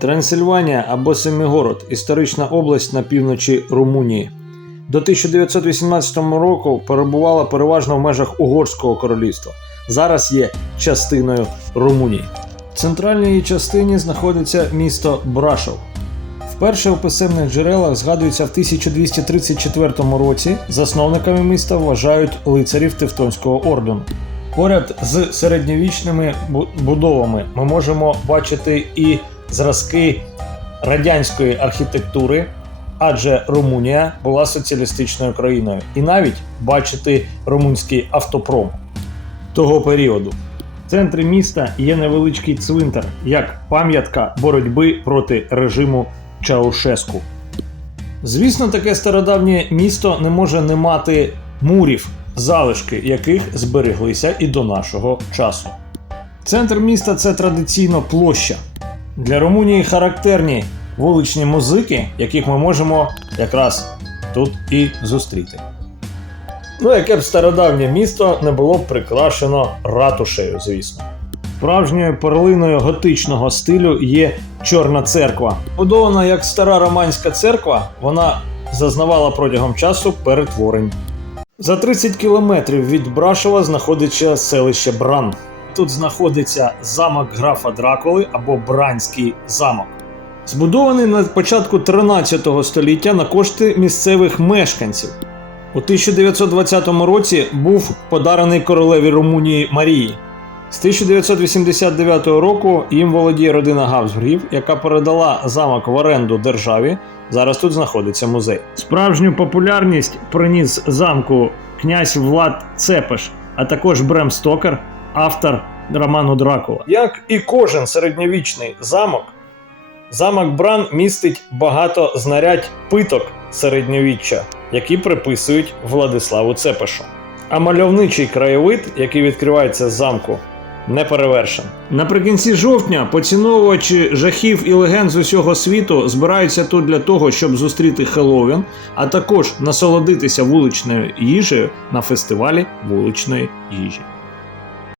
Трансильванія або Семигород історична область на півночі Румунії. До 1918 року перебувала переважно в межах Угорського королівства. Зараз є частиною Румунії. В центральній частині знаходиться місто Брашов. Вперше у писемних джерелах згадується в 1234 році. Засновниками міста вважають лицарів Тевтонського ордену. Поряд з середньовічними будовами ми можемо бачити і зразки радянської архітектури, адже Румунія була соціалістичною країною, і навіть бачити румунський автопром того періоду. В центрі міста є невеличкий цвинтар як пам'ятка боротьби проти режиму Чаушеску. Звісно, таке стародавнє місто не може не мати мурів, залишки яких збереглися і до нашого часу. Центр міста це традиційно площа. Для Румунії характерні вуличні музики, яких ми можемо якраз тут і зустріти. Ну, яке б стародавнє місто не було б прикрашено ратушею, звісно. Справжньою перлиною готичного стилю є Чорна церква. Будована як стара романська церква, вона зазнавала протягом часу перетворень. За 30 кілометрів від Брашова знаходиться селище Бран. Тут знаходиться замок графа Дракули або Бранський замок. Збудований на початку 13 століття на кошти місцевих мешканців. У 1920 році був подарений королеві Румунії Марії. З 1989 року їм володіє родина Габсбургів, яка передала замок в оренду державі. Зараз тут знаходиться музей. Справжню популярність приніс замку князь Влад Цепеш, а також Брем Стокер, автор роману Дракула. Як і кожен середньовічний замок, замок Бран містить багато знарядь питок середньовіччя, які приписують Владиславу Цепешу. А мальовничий краєвид, який відкривається з замку, не перевершен. Наприкінці жовтня поціновувачі жахів і легенд з усього світу збираються тут для того, щоб зустріти Хеллоуін, а також насолодитися вуличною їжею на фестивалі вуличної їжі.